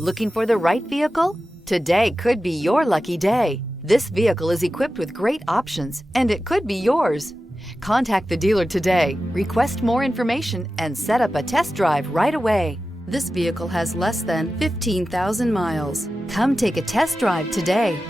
Looking for the right vehicle? Today could be your lucky day. This vehicle is equipped with great options, and it could be yours. Contact the dealer today, request more information, and set up a test drive right away. This vehicle has less than 15,000 miles. Come take a test drive today.